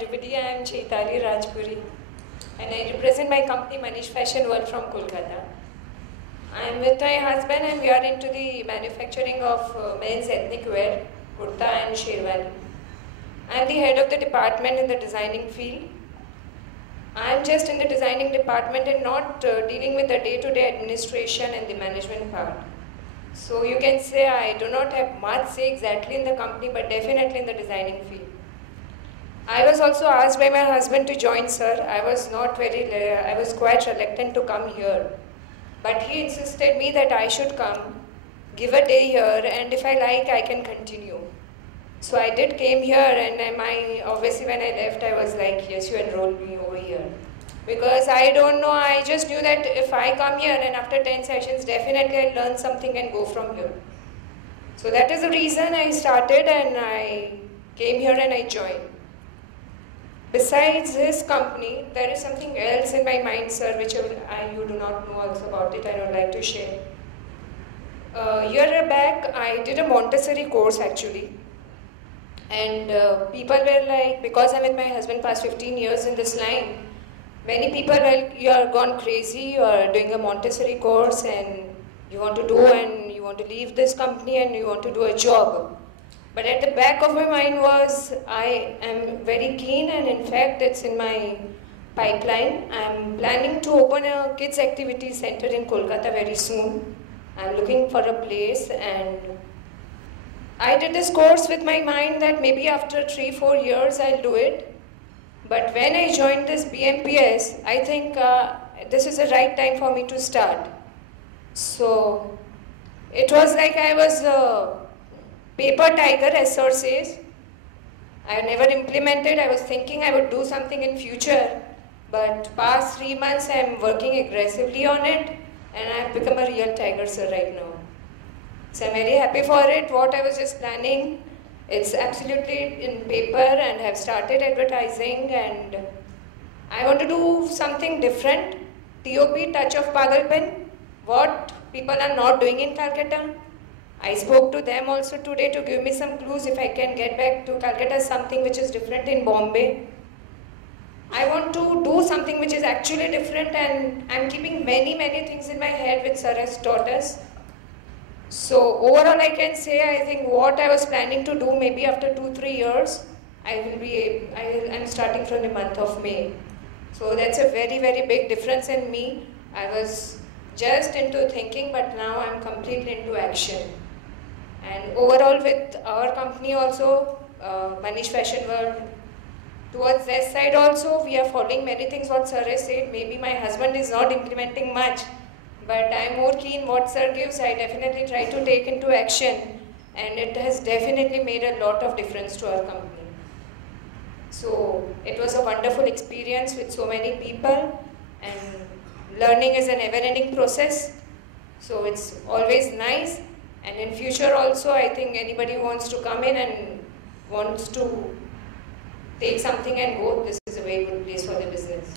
everybody. I am Chaitali Rajpuri and I represent my company Manish Fashion World from Kolkata. I am with my husband and we are into the manufacturing of men's ethnic wear, kurta and sherwani. I am the head of the department in the designing field. I am just in the designing department and not dealing with the day-to-day administration and the management part. So you can say I do not have much say exactly in the company, but definitely in the designing field. I was also asked by my husband to join, sir. I was quite reluctant to come here. But he insisted me that I should come, give a day here, and if I like, I can continue. So I did came here, and obviously when I left, I was like, yes, you enrolled me over here. Because I don't know, I just knew that if I come here and after 10 sessions, definitely I'll learn something and go from here. So that is the reason I started and I came here and I joined. Besides this company, there is something else in my mind, sir, which you do not know also about it, I would like to share. A year back, I did a Montessori course actually. And people were like, because I'm with my husband past 15 years in this line, many people are like, you are gone crazy, you are doing a Montessori course and you want to leave this company and you want to do a job. But at the back of my mind was, I am very keen and in fact it's in my pipeline. I'm planning to open a kids activity center in Kolkata very soon. I'm looking for a place and I did this course with my mind that maybe after 3-4 years I'll do it. But when I joined this BMPS, I think this is the right time for me to start. So it was like I was a paper tiger, as sir says. I never implemented. I was thinking I would do something in future. But past 3 months I am working aggressively on it and I have become a real tiger, sir, right now. So I'm very happy for it. What I was just planning, it's absolutely in paper and have started advertising and I want to do something different. TOP, Touch of Pagalpan, what people are not doing in Calcutta. I spoke to them also today to give me some clues if I can get back to Calcutta, something which is different in Bombay. I want to do something which is actually different and I'm keeping many things in my head which sir has taught us. So overall I can say I think what I was planning to do maybe after 2-3 years, I'm starting from the month of May. So that's a very big difference in me. I was just into thinking but now I'm completely into action. And overall with our company also, Manish Fashion World, towards that side also we are following many things what sir has said. Maybe my husband is not implementing much. But I'm more keen what sir gives, I definitely try to take into action and it has definitely made a lot of difference to our company. So it was a wonderful experience with so many people and learning is a never-ending process. So it's always nice and in future also I think anybody who wants to come in and wants to take something and go, this is a very good place for the business.